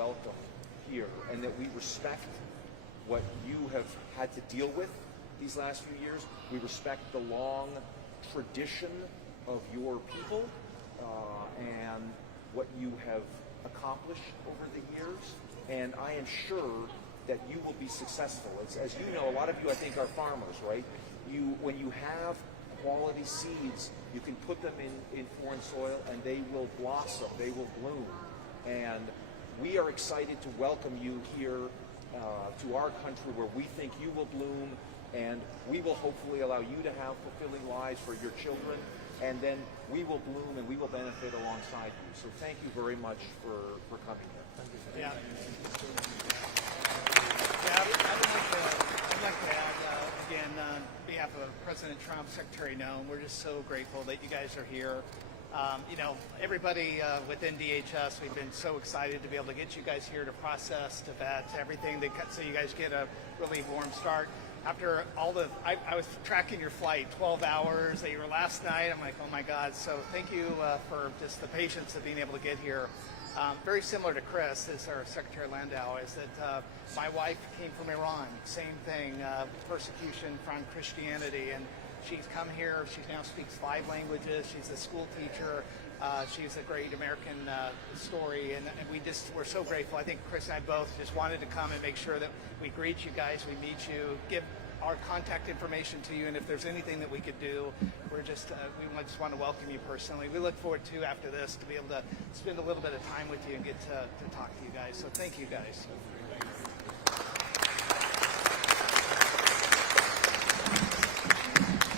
welcome here, and that we respect what you have had to deal with these last few years. We respect the long tradition of your people and what you have accomplished over the years, and I am sure that you will be successful. As you know, a lot of you, I think, are farmers, right? When you have quality seeds, you can put them in foreign soil and they will blossom, they will bloom. And we are excited to welcome you here to our country where we think you will bloom, and we will hopefully allow you to have fulfilling lives for your children, and then we will bloom and we will benefit alongside you. So thank you very much for coming here. Yeah. I'd like to add, again, on behalf of President Trump, Secretary Noem, we're just so grateful that you guys are here. Everybody within DHS, we've been so excited to be able to get you guys here to process, to vet, everything, so you guys get a really warm start. After all I was tracking your flight, 12 hours that you were last night. I'm like, oh my God. So thank you for just the patience of being able to get here. Very similar to Chris, as our Secretary Landau, is that my wife came from Iran. Same thing, persecution from Christianity. And she's come here. She now speaks 5 languages. She's a school teacher. She's a great American story, and we're so grateful. I think Chris and I both just wanted to come and make sure that we greet you guys, we meet you, give our contact information to you, and if there's anything that we could do, we just want to welcome you personally. We look forward to, after this, to be able to spend a little bit of time with you and get to talk to you guys. So thank you guys.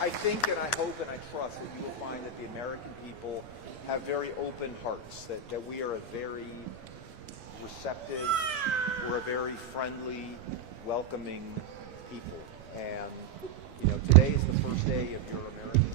I think and I hope and I trust that you will find that the American people have very open hearts, that we are a very receptive, we're a very friendly, welcoming people. And, today is the first day of your American journey.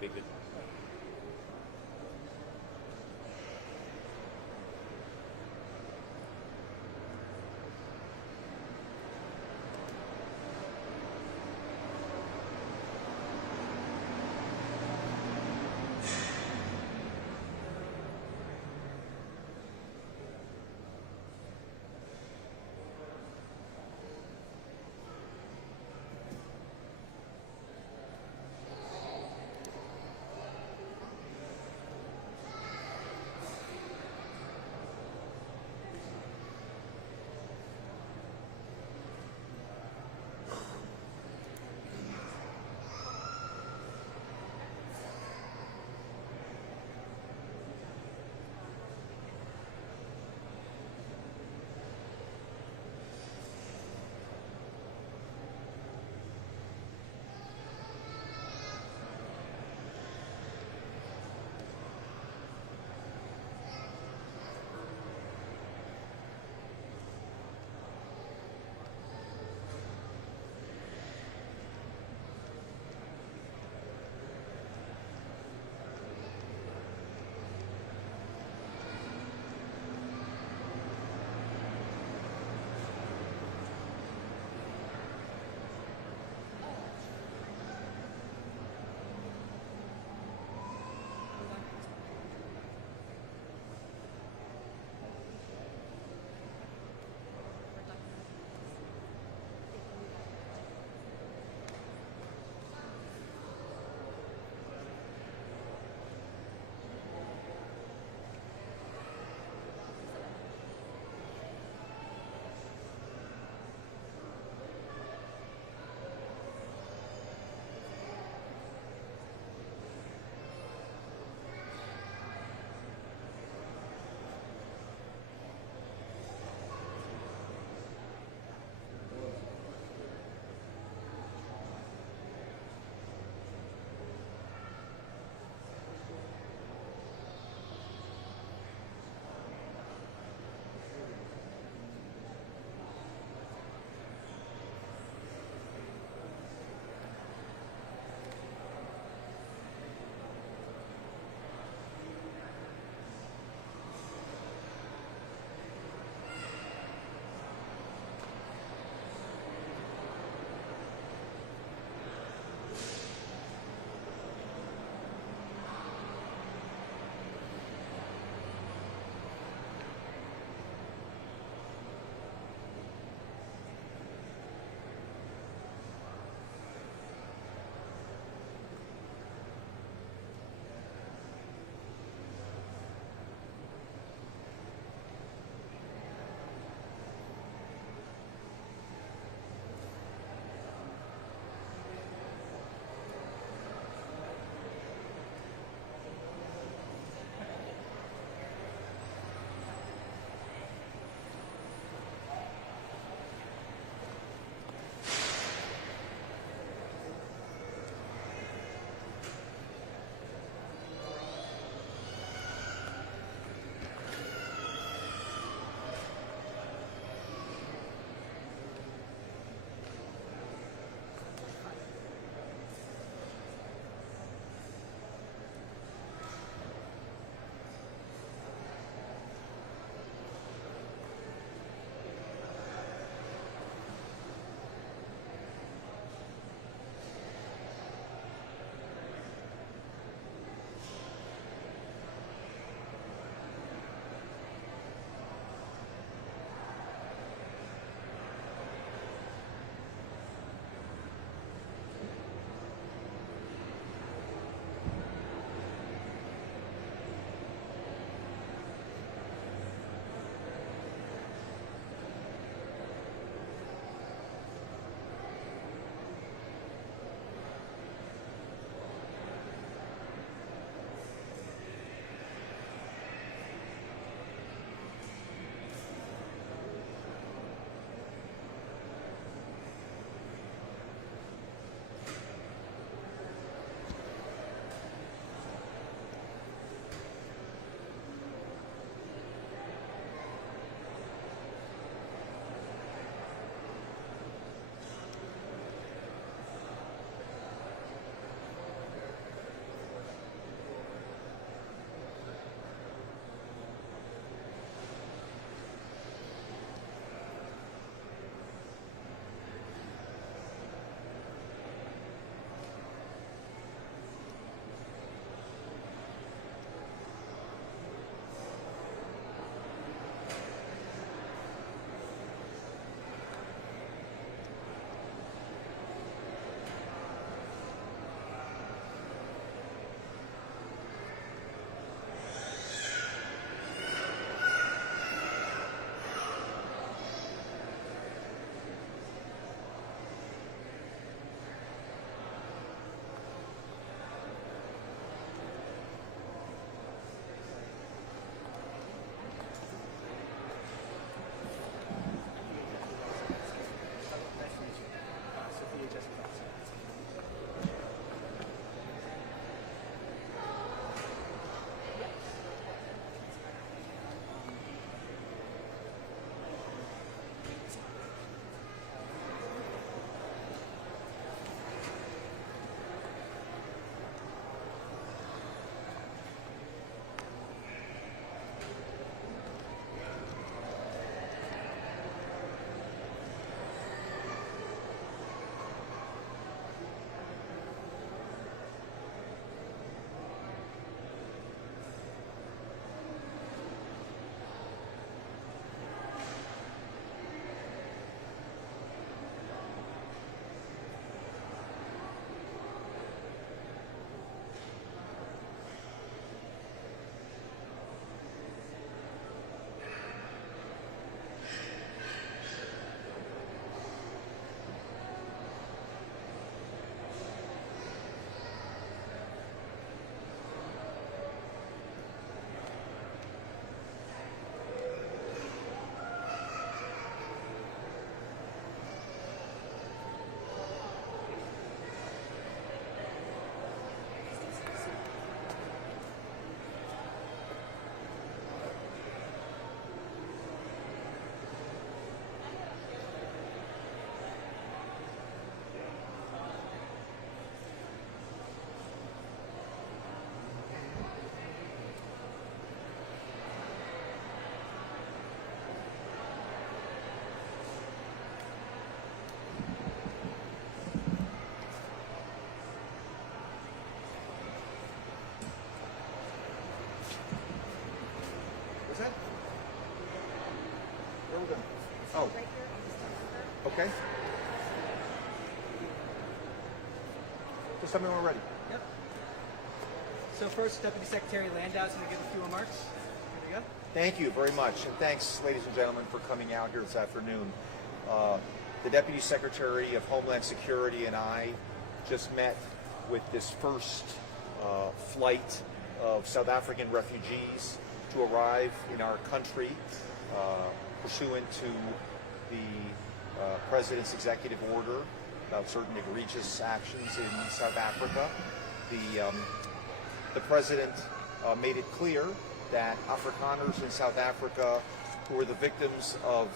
to be good. Okay. Just tell me when we're ready. Yep. So first, Deputy Secretary Landau is going to give a few remarks. Here we go. Thank you very much, and thanks, ladies and gentlemen, for coming out here this afternoon. The Deputy Secretary of Homeland Security and I just met with this first flight of South African refugees to arrive in our country pursuant to the President's executive order about certain egregious actions in South Africa. The President made it clear that Afrikaners in South Africa who were the victims of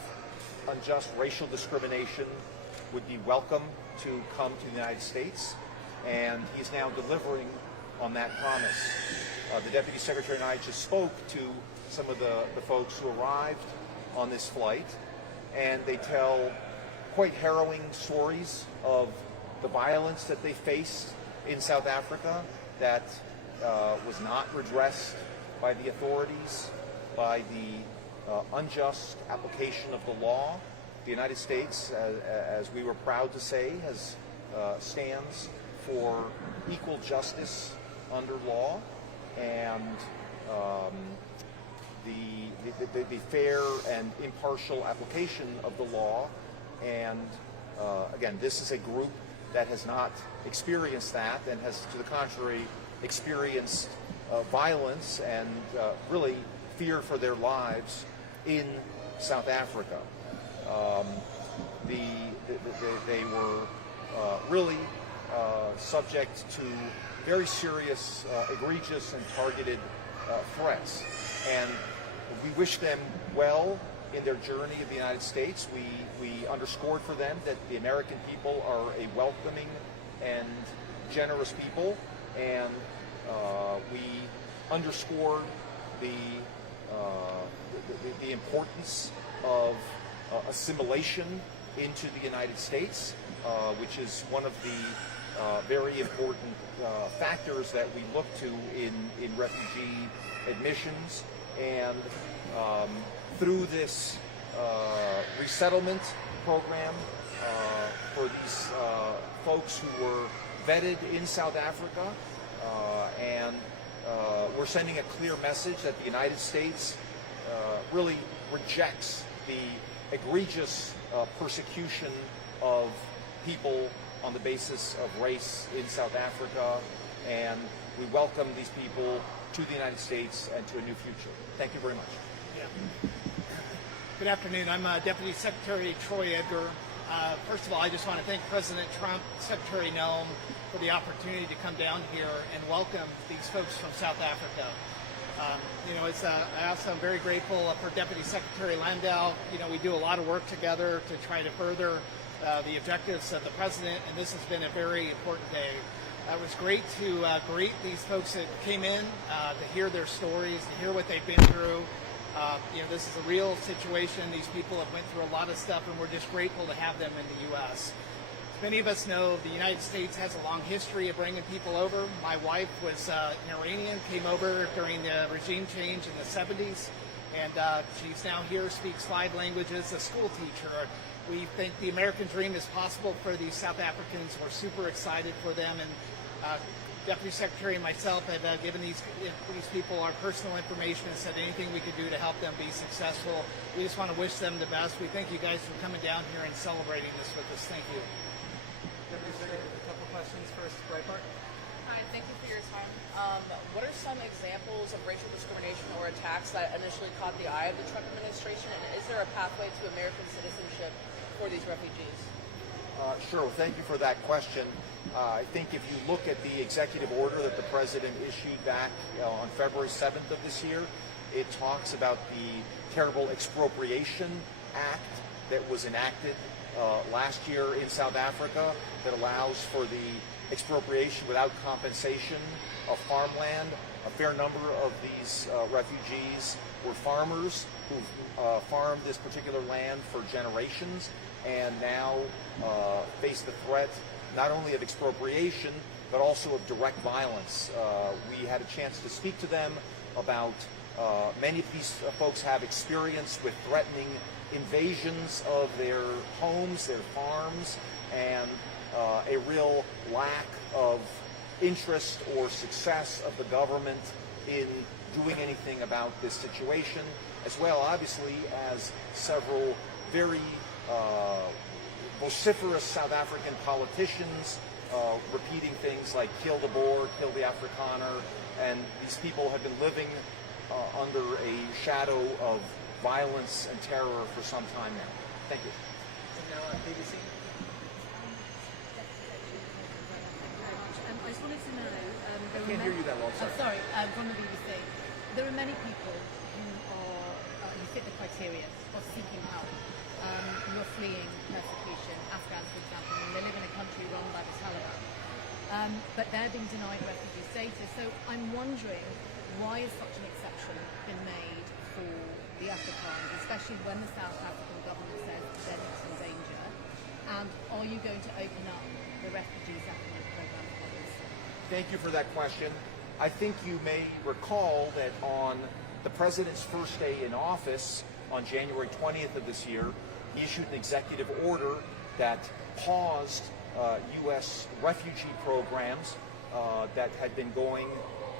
unjust racial discrimination would be welcome to come to the United States, and he's now delivering on that promise. The Deputy Secretary and I just spoke to some of the folks who arrived on this flight, and they tell quite harrowing stories of the violence that they faced in South Africa that was not redressed by the authorities, by the unjust application of the law. The United States, as we were proud to say, stands for equal justice under law, and the fair and impartial application of the law. And again, this is a group that has not experienced that and has, to the contrary, experienced violence and really fear for their lives in South Africa. They were really subject to very serious, egregious, and targeted threats. And we wish them well in their journey of the United States. We underscored for them that the American people are a welcoming and generous people, and we underscored the importance of assimilation into the United States, which is one of the very important factors that we look to in refugee admissions. And through this resettlement program for these folks who were vetted in South Africa, and we're sending a clear message that the United States really rejects the egregious persecution of people on the basis of race in South Africa, and we welcome these people to the United States and to a new future. Thank you very much. Yeah. Good afternoon. I'm Deputy Secretary Troy Edgar. First of all, I just want to thank President Trump, Secretary Noem, for the opportunity to come down here and welcome these folks from South Africa. I also am very grateful for Deputy Secretary Landau. We do a lot of work together to try to further the objectives of the President, and this has been a very important day. It was great to greet these folks that came in, to hear their stories, to hear what they've been through. This is a real situation. These people have went through a lot of stuff, and we're just grateful to have them in the U.S. As many of us know, the United States has a long history of bringing people over. My wife was an Iranian, came over during the regime change in the 70s, and she's now here, speaks 5 languages, a school teacher. We think the American dream is possible for these South Africans. We're super excited for them, and Deputy Secretary and myself have given these people our personal information and said anything we could do to help them be successful. We just want to wish them the best. We thank you guys for coming down here and celebrating this with us. Thank you. Deputy Secretary, a couple questions. First, Breitbart. Hi, thank you for your time. What are some examples of racial discrimination or attacks that initially caught the eye of the Trump administration, and is there a pathway to American citizenship for these refugees? Sure. Well, thank you for that question. I think if you look at the executive order that the President issued back on February 7th of this year, it talks about the terrible Expropriation Act that was enacted last year in South Africa that allows for the expropriation without compensation of farmland. A fair number of these refugees were farmers who farmed this particular land for generations and now face the threat not only of expropriation but also of direct violence. We had a chance to speak to them about many of these folks have experience with threatening invasions of their homes, their farms, and a real lack of interest or success of the government in doing anything about this situation, as well, obviously, as several very vociferous South African politicians repeating things like kill the Boer, kill the Afrikaner, and these people have been living under a shadow of violence and terror for some time now. Thank you. And now on BBC. I just wanted to know. I can't hear you that well, sorry. Sorry, from the BBC. There are many people who are who fit the criteria of seeking help, who are fleeing persecution. Afghans, for example, and they live in a country run by the Taliban, but they're being denied refugee status. So I'm wondering, why has such an exception been made for the Afrikaners, especially when the South African government says they're not in danger? And are you going to open up the refugee settlement program for others? Thank you for that question. I think you may recall that on the president's first day in office, on January 20th of this year, he issued an executive order that paused U.S. refugee programs that had been going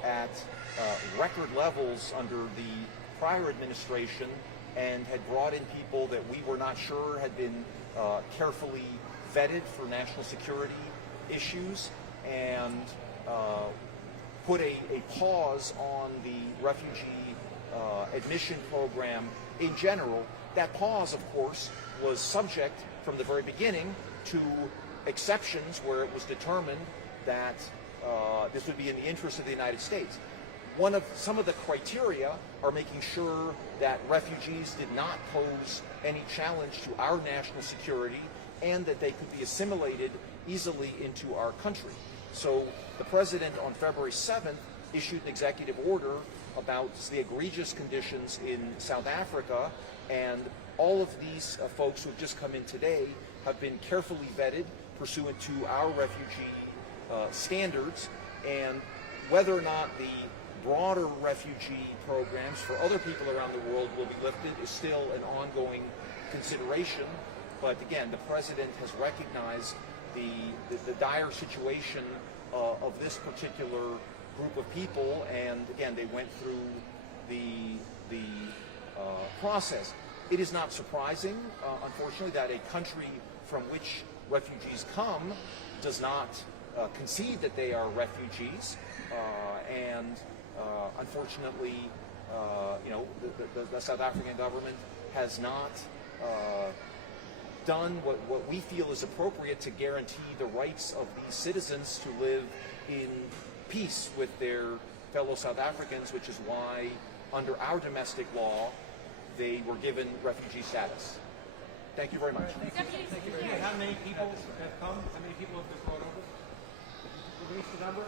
at record levels under the prior administration and had brought in people that we were not sure had been carefully vetted for national security issues, and put a pause on the refugee admission program in general. That pause, of course, was subject from the very beginning to exceptions where it was determined that this would be in the interest of the United States. Some of the criteria are making sure that refugees did not pose any challenge to our national security and that they could be assimilated easily into our country. So the president on February 7th issued an executive order about the egregious conditions in South Africa, and all of these folks who have just come in today have been carefully vetted pursuant to our refugee standards, and whether or not the broader refugee programs for other people around the world will be lifted is still an ongoing consideration. But again, the president has recognized the dire situation of this particular group of people, and again, they went through the process. It is not surprising, unfortunately, that a country from which refugees come does not concede that they are refugees, and unfortunately, the South African government has not done what we feel is appropriate to guarantee the rights of these citizens to live in peace with their fellow South Africans, which is why, under our domestic law, they were given refugee status. Thank you very much. Thank you very much. How many people have come? How many people have been brought over? Release the number?